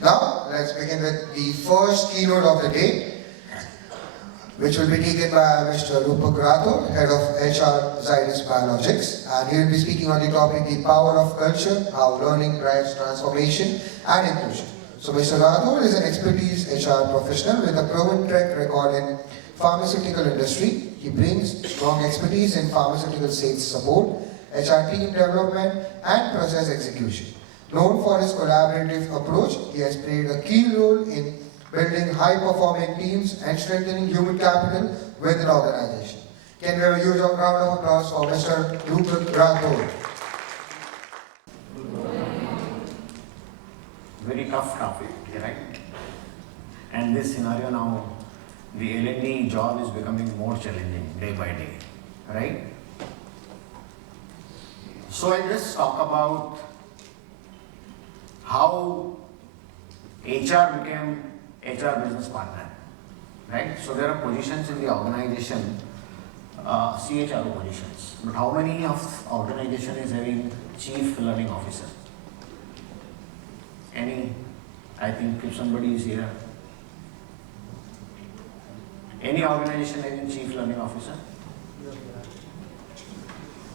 Now, let's begin with the first keynote of the day, which will be taken by Mr. Rupak Rathod, Head of HR Zydus Biologics, and he will be speaking on the topic, the power of culture, how learning drives transformation and inclusion. So Mr. Rathod is an expertise HR professional with a proven track record in pharmaceutical industry. He brings strong expertise in pharmaceutical sales support, HR team development, and process execution. Known for his collaborative approach, he has played a key role in building high-performing teams and strengthening human capital within organization. Can we have a huge round of applause for Mr. Rupak Rathod? Very tough topic, right? And this scenario now, the L&D job is becoming more challenging day by day, right? So I'll just talk about how HR became HR business partner, right? So there are positions in the organization, CHRO positions, but how many of organization is having chief learning officer? Any? I think if somebody is here. Any organization having chief learning officer?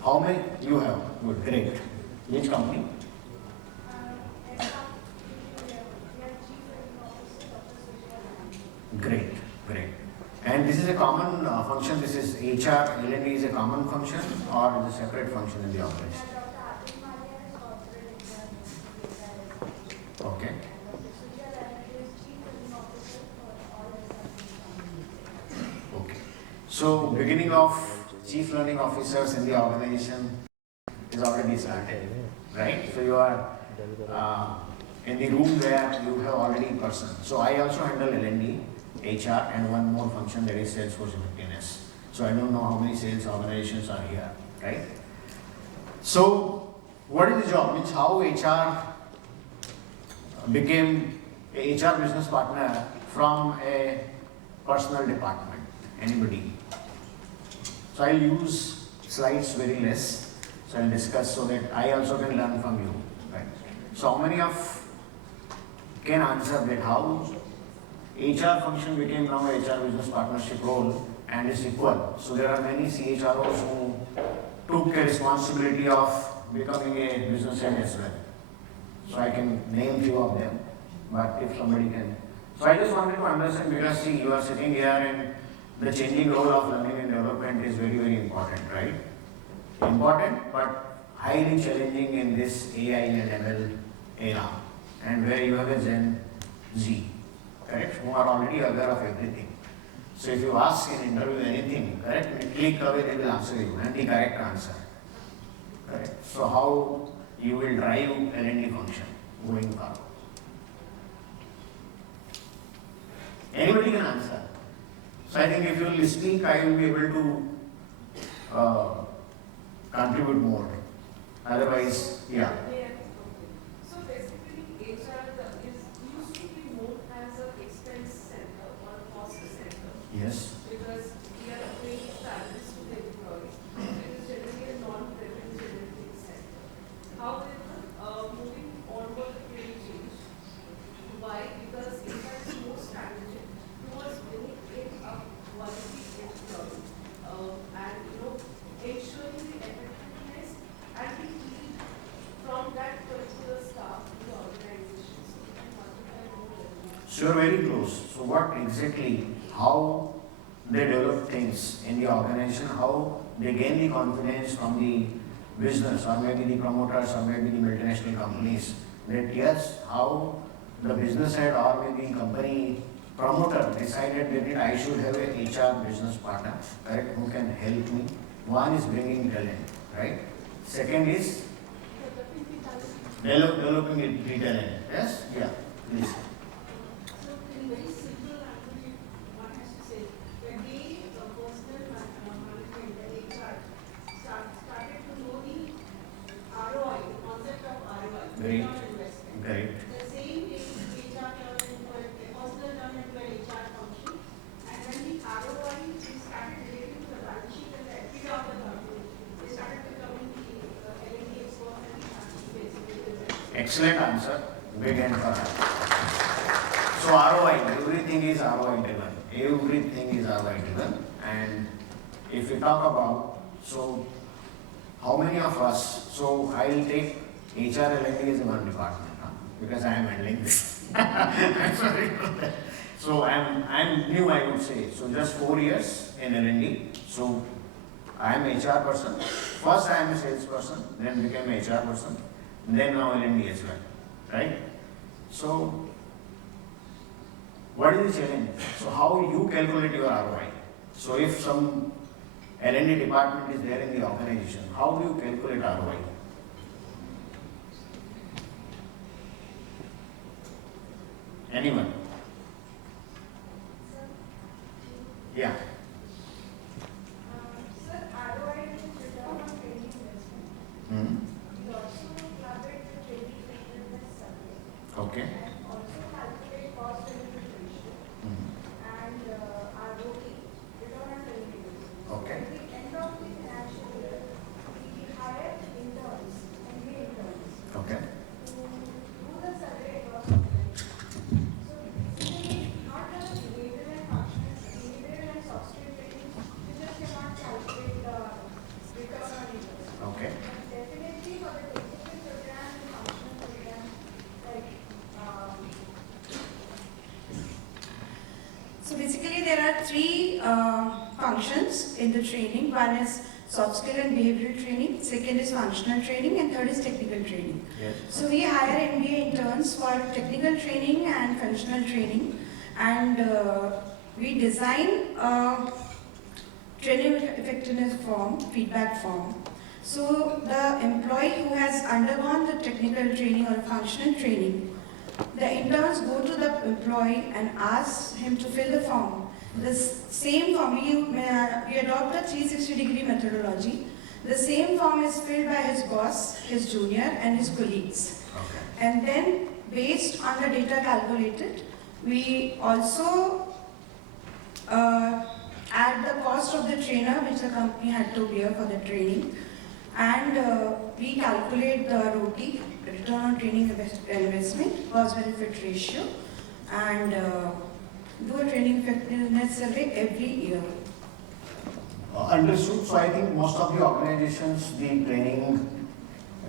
How many? You have? Good, great. Which company? Great, great. And this is a common function, this is HR, L&D is a common function or is a separate function in the organization? Okay. Okay. So beginning of chief learning officers in the organization is already started, right? So you are in the room where you have already person. So I also handle L&D, HR, and one more function, that is Salesforce effectiveness. So I don't know how many sales organizations are here, right? So what is the job? Means how HR became a HR business partner from a personal department. Anybody? So I'll use slides very less. So I'll discuss so that I also can learn from you, right? So how many of can answer that how HR function became now a HR business partnership role and is equal. So there are many CHROs who took a responsibility of becoming a business head as well. So I can name few of them, but if somebody can. So I just wanted to understand, because see, you are sitting here and the changing role of learning and development is very, very important, right? Important, but highly challenging in this AI and ML era, and where you have a Gen Z, correct, who are already aware of everything. So if you ask in interview anything, correct, click away, they will answer you, and the correct answer, correct. So how you will drive L&D function going forward? Anybody can answer. So I think if you will speak, I will be able to contribute more. Otherwise, yeah. So basically, HR used to be more as an expense center or a cost center. Yes. Because we are paying salaries to the employees. So it is generally a non-revenue generating center. However, moving onward, it will change. Why? Because HR is more strategic towards bringing in a quality employee and ensuring the effectiveness and the yield from that particular staff in the organization, so we can multiply more revenue. So you're very close. So what exactly, how they develop things in the organization, how they gain the confidence from the business or maybe the promoters or maybe the multinational companies that yes, how the business head or maybe company promoter decided that I should have a HR business partner, correct, who can help me. One is bringing talent, right? Second is developing the talent. Yes? Yeah, please. So in very simple language, one has to say, when the personal management, the HR, started to know the ROI, the concept of ROI, Great. return on investment. Great. The same way HR turned into a personal turned into an HR function, and when the ROI started relating to the balance sheet and the equity of the company, they started becoming the L&D expert and the strategy basically. Excellent answer. Big hand for that. So ROI, everything is ROI driven. Everything is ROI driven. And if we talk about, so how many of us, so I will take HR L&D as one department, because I am handling this. I'm sorry for that. So I'm new, I would say. So just 4 years in L&D. So I am HR person. First I am a salesperson, then became a HR person, then now L&D as well, right? So what is the challenge? So how you calculate your ROI? So if some L&D department is there in the organization, how do you calculate ROI? Anyone? Yeah. Sir, ROI is return on training investment. Hmm. We also collaborate with training effectiveness survey Okay. and also calculate cost benefit ratio Hmm. and ROE, return on training investment. Okay. At the end of the financial year, we hire interns, MBA interns, Okay. to do the survey across organizations. So basically, not just behavioral and functional, behavioral and soft skill training, you just cannot calculate the return on investment. Okay. But definitely for the technical program and functional program, like, So basically there are three functions in the training. One is soft skill and behavioral training, second is functional training, and third is technical training. Yes. So we hire MBA interns for technical training and functional training, and we design a training effectiveness form, feedback form. So the employee who has undergone the technical training or functional training, the interns go to the employee and ask him to fill the form. The same form, we adopt a 360-degree methodology. The same form is filled by his boss, his junior, and his colleagues. Okay. And then, based on the data calculated, we also add the cost of the trainer, which the company had to bear for the training, and we calculate the ROTI, return on training investment, cost benefit ratio, and do a training effectiveness survey every year. Understood. So I think most of the organizations, the training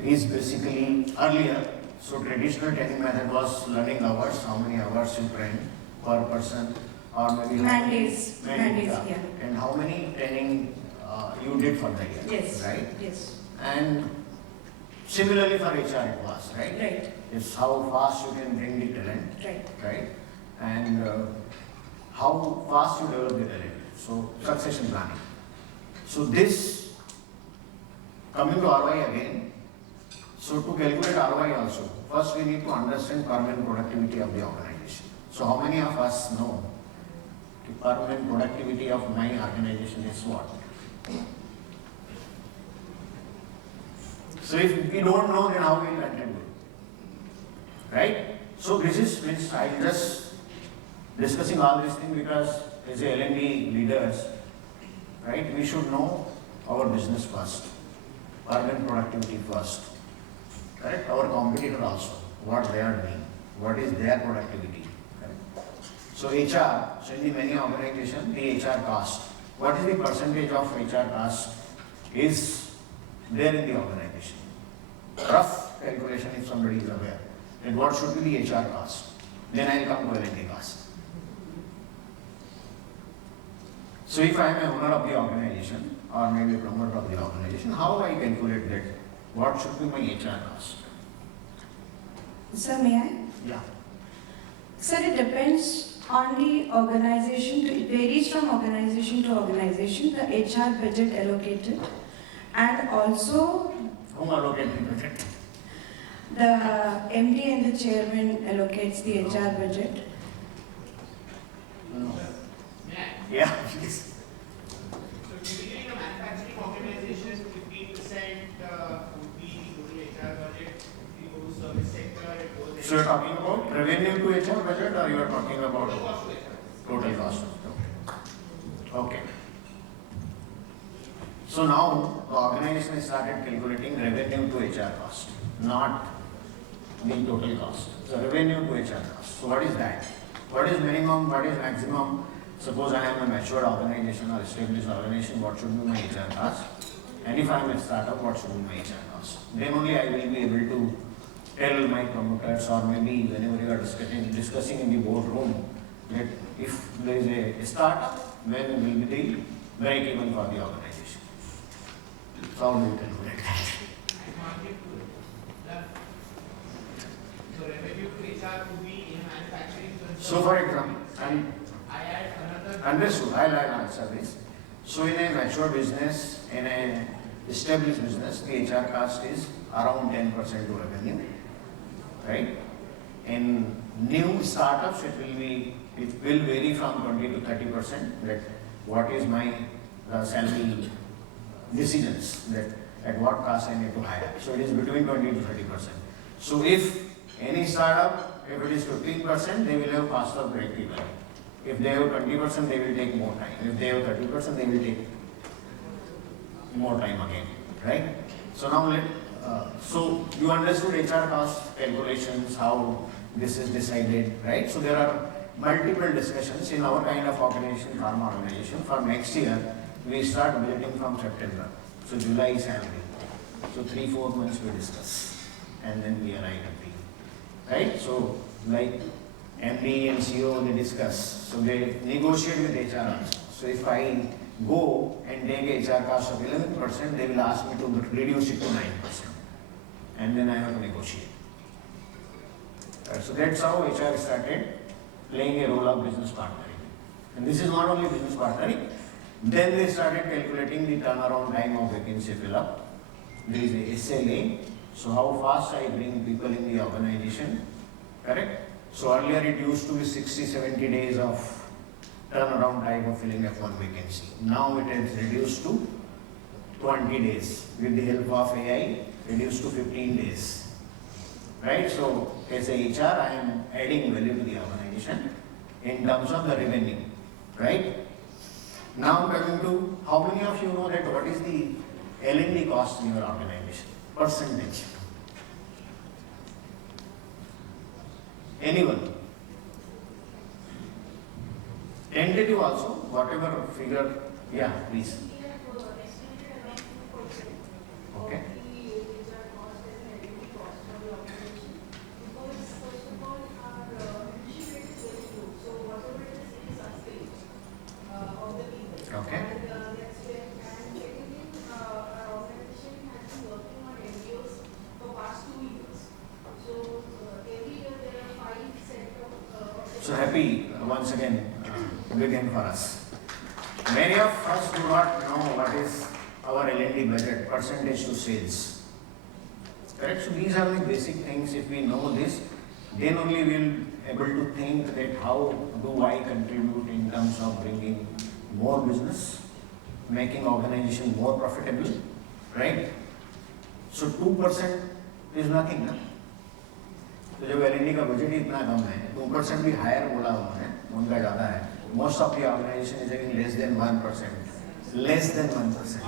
is basically earlier. So traditional training method was learning hours, how many hours you train per person, or maybe Man days, yeah. And how many training you did for the year, Yes. right? Yes. And similarly for HR it was, right? Right. It's how fast you can bring the talent, Right. right? And how fast you develop the talent. So succession planning. So this, coming to ROI again, so to calculate ROI also, first we need to understand permanent productivity of the organization. So how many of us know the permanent productivity of my organization is what? So if we don't know, then how we will attend it? Right? So this is, which I just discussing all these things because as a L&D leaders, right, we should know our business first, permanent productivity first, correct? Our competitor also, what they are doing, what is their productivity, correct? So HR, so in the many organizations, the HR cost, what is the percentage of HR cost is there in the organization? Rough calculation if somebody is aware, and what should be the HR cost? Then I will come to L&D cost. So if I am a owner of the organization or maybe a promoter of the organization, how I calculate that? What should be my HR cost? Sir, may I? Yeah. Sir, it depends on the organization. It varies from organization to organization, the HR budget allocated, and also Whom allocate the budget? the MD and the chairman allocates the HR budget. No. Yeah, please. So typically in a manufacturing organization, 15% would be the total HR budget. If you go to service sector, it goes. So you are talking about revenue to HR budget or you are talking about Total cost to HR. total cost? Okay. So now the organization has started calculating revenue to HR cost, not the total cost. So revenue to HR cost. So what is that? What is minimum, what is maximum? Suppose I am a matured organization or established organization, what should be my HR cost? And if I am a startup, what should be my HR cost? Then only I will be able to tell my promoters, or maybe whenever you are discussing in the boardroom, that if there is a startup, when will be the break even for the organization. So how do you calculate that? Market to it. So revenue to HR would be in manufacturing. So for example, and I add another. understood, I'll answer this. So in a mature business, in a established business, the HR cost is around 10% to revenue, right? In new startups, it will vary from 20 to 30%. That what is my salary decisions, that at what cost I need to hire. So it is between 20 to 30%. So if any startup, if it is 15%, they will have cost of break even. If they have 20%, they will take more time. If they have 30%, they will take more time again, right? So now so you understood HR cost calculations, how this is decided, right? So there are multiple discussions in our kind of organization, pharma organization. For next year, we start budgeting from September. So July salary. So 3-4 months we discuss, and then we arrive at the, right? So like MD and CEO, they discuss. So they negotiate with HR also. So if I go and take HR cost of 11%, they will ask me to reduce it to 9%. And then I have to negotiate. So that's how HR started playing a role of business partnering. And this is not only business partnering. Then they started calculating the turnaround time of vacancy fill up. There is a SLA. So how fast I bring people in the organization, correct? So earlier it used to be 60-70 days of turnaround time of filling F1 vacancy. Now it is reduced to 20 days. With the help of AI, reduced to 15 days. Right? So as a HR, I am adding value to the organization in terms of the revenue. Right? Now coming to, how many of you know that what is the L&D cost in your organization? Percentage. Anyone? Tentative also, whatever figure, yeah, please. Okay. Okay. So happy once again, weekend for us. Many of us do not know what is our L&D budget, percentage to sales. Correct? So these are the basic things. If we know this, then only we will able to think that how do I contribute in terms of bringing more business, making organization more profitable, right? So 2% is nothing, ना? तो जब L&D का budget इतना कम है, 2% भी higher बोला उन्होंने, उनका ज़्यादा है. Most of the organization is having less than 1%. Less than 1%.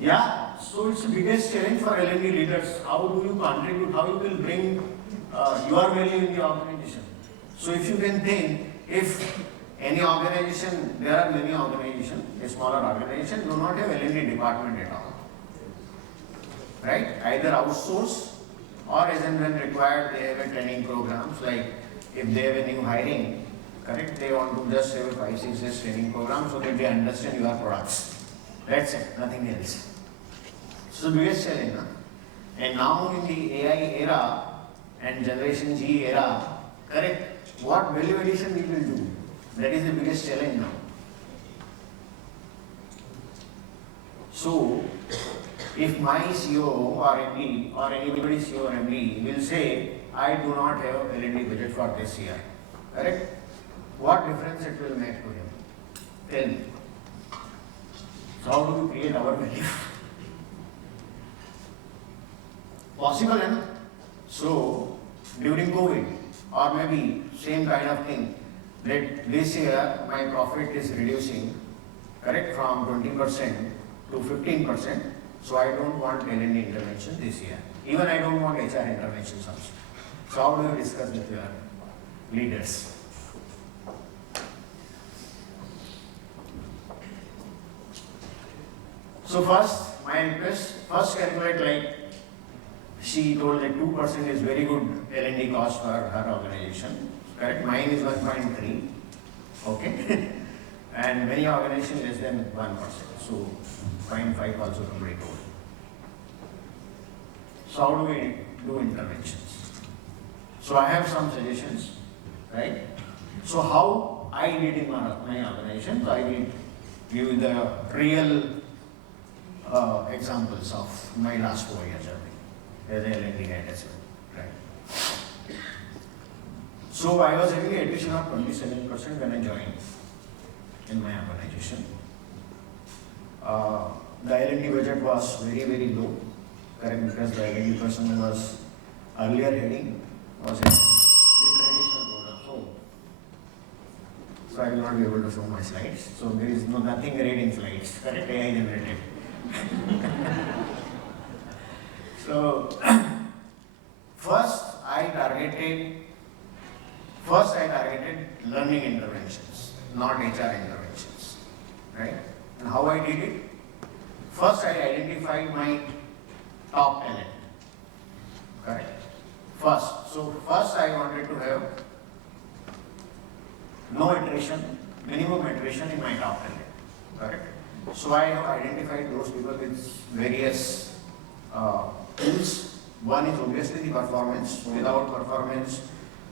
Yeah, so it's the biggest challenge for L&D leaders. How do you contribute? How you will bring your value in the organization? So if you can think, if any organization, there are many organizations, a smaller organization do not have L&D department at all. Right? Either outsource or as and when required, they have a training programs, like if they have a new hiring, correct, they want to just have a 5-6 days training program so that they understand your products. That's it, nothing else. So biggest challenge, na? And now in the AI era and Generation Z era, correct, what value addition we will do? That is the biggest challenge now. So, if my CEO or MD or anybody's CEO or MD will say, I do not have L&D budget for this year, correct? What difference it will make to him? Tell me. So how do we create our value? Possible, eh? So, during COVID, or maybe same kind of thing, that this year my profit is reducing, correct, from 20% to 15%, so I don't want L&D intervention this year. Even I don't want HR interventions also. So how do you discuss with your leaders? So first, my request, first calculate like she told that 2% is very good L&D cost for her organization. Correct? Mine is 1.3. Okay? And many organizations less than 1%. So 0.5 also complete over. So how do we do interventions? So I have some suggestions, right? So how I did in my organization, so I will give you the real examples of my last 4 years journey as a L&D head as well, right? So I was having an attrition of 27% when I joined in my organization. The L&D budget was very, very low, correct, because the L&D person was earlier heading, was a traditional role. So I will not be able to show my slides. So there is nothing great in slides, correct, AI generated. So first I targeted learning interventions, not HR interventions, right? And how I did it? First I identified my top talent, correct? First I wanted to have no attrition, minimum attrition in my top talent, correct? So I have identified those people with various tools. One is obviously the performance. Without performance,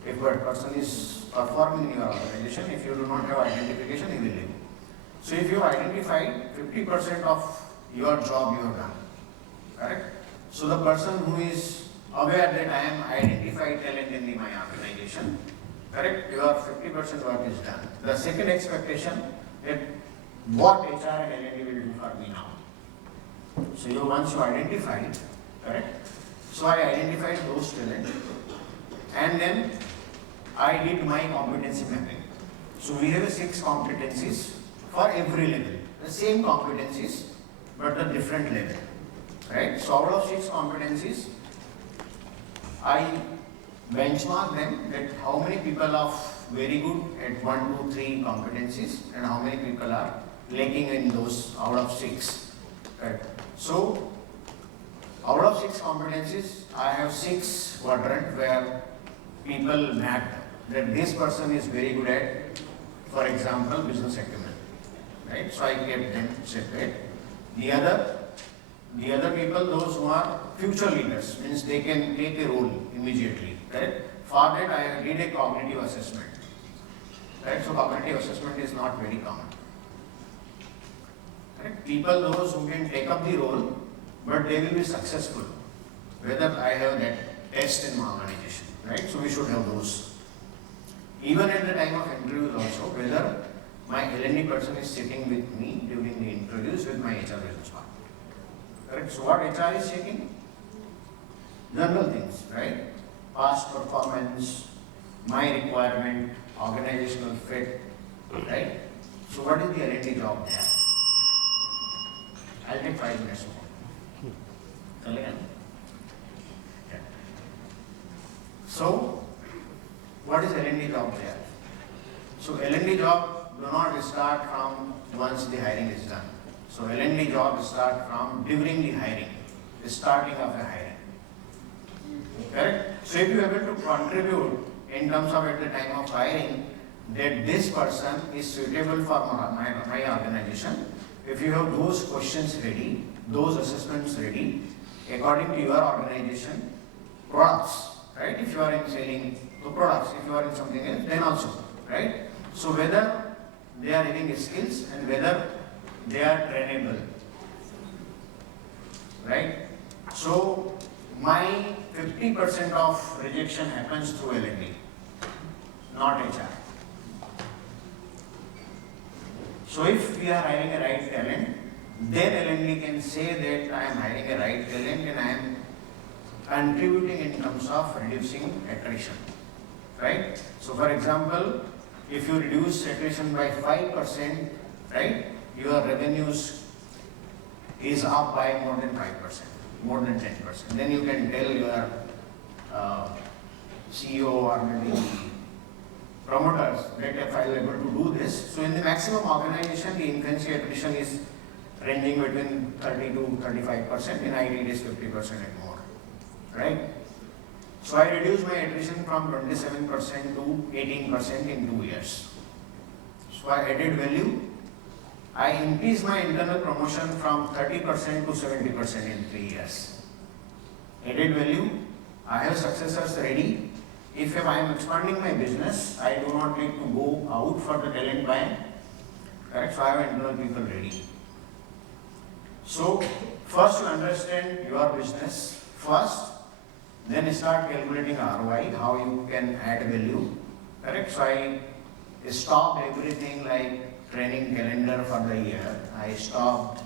if a person is performing in your organization, if you do not have identification, he will leave. So if you identify 50% of your job you have done, correct? So the person who is aware that I am identified talent in my organization, correct? Your 50% work is done. The second expectation that what HR and L&D will do for me now. So once you identify, correct? So I identified those talent and then I did my competency mapping. So we have 6 competencies for every level. The same competencies but the different level. Right? So out of 6 competencies, I benchmark them that how many people are very good at 1, 2, 3 competencies and how many people are lacking in those out of 6. Right? So out of 6 competencies, I have 6 quadrant where people mapped that this person is very good at, for example, business acumen. Right? So I kept them separate. The other people, those who are future leaders, means they can take a role immediately. Correct? For that, I did a cognitive assessment. Right? So cognitive assessment is not very common. Correct? People, those who can take up the role, but they will be successful. Whether I have that test in my organization. Right? So we should have those. Even at the time of interviews also, whether my L&D person is sitting with me during the interviews with my HR business partner. Correct? So what HR is checking? General things, right? Past performance, my requirement, organizational fit, right? So what is the L&D job there? I'll take 5 minutes more. Yeah. So, what is L&D job there? So L&D job do not start from once the hiring is done. So L&D job start from during the hiring, the starting of the hiring. Correct? So if you are able to contribute in terms of at the time of hiring that this person is suitable for my organization, if you have those questions ready, those assessments ready, according to your organization, products, right? If you are in selling to products, if you are in something else, then also, right? So whether they are having skills and whether they are trainable, right? So my 50% of rejection happens through L&D, not HR. So if we are hiring a right talent, then L&D can say that I am hiring a right talent and I am contributing in terms of reducing attrition, right? So for example, if you reduce attrition by 5%, right, your revenues is up by more than 5%. more than 10%. Then you can tell your CEO or maybe promoters that if I am able to do this, so in the maximum organization, the infancy attrition is ranging between 30 to 35%, in IT it is 50% and more, right? So I reduce my attrition from 27% to 18% in 2 years. So I added value. I increase my internal promotion from 30% to 70% in 3 years. Added value. I have successors ready. If I am expanding my business, I do not need to go out for the talent buy. Correct? So I have internal people ready. So first you understand your business first, then start calculating ROI, how you can add value. Correct? So I stopped everything like training calendar for the year. I stopped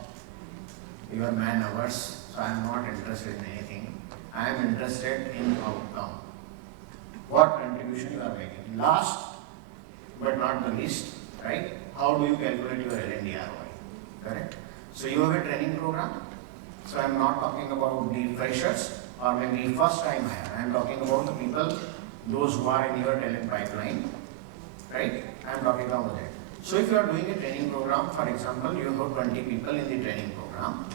your man hours. So I am not interested in anything. I am interested in outcome. What contribution you are making. Last but not the least, right? How do you calculate your L&D ROI? Correct? So you have a training program. So I am not talking about the freshers or maybe first time hire. I am talking about the people, those who are in your talent pipeline. Right? I am talking about that. So if you are doing a training program, for example, you have 20 people in the training program.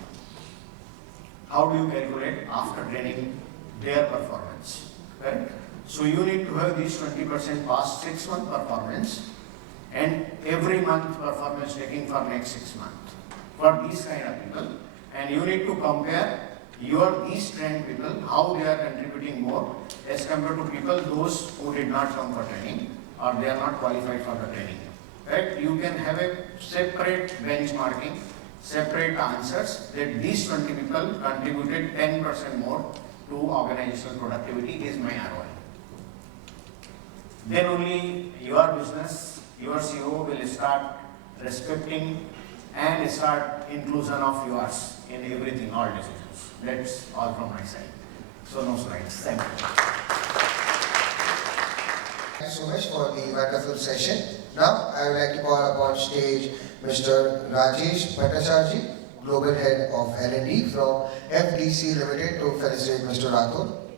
How do you calculate after training their performance? Correct? So you need to have these 20% past 6-month performance and every month performance taking for next 6 months for these kind of people, and you need to compare these trained people, how they are contributing more as compared to people those who did not come for training or they are not qualified for the training. Right? You can have a separate benchmarking, separate answers that these 20 people contributed 10% more to organizational productivity is my ROI. Then only your business, your CEO will start respecting and start inclusion of yours in everything, all decisions. That's all from my side. So no slides. Thank you. Thank you so much for the wonderful session. Now, I would like to call upon stage Mr. Rajesh Bhattacharjee, Global Head of L&D from FDC Limited, to felicitate Mr. Rathod.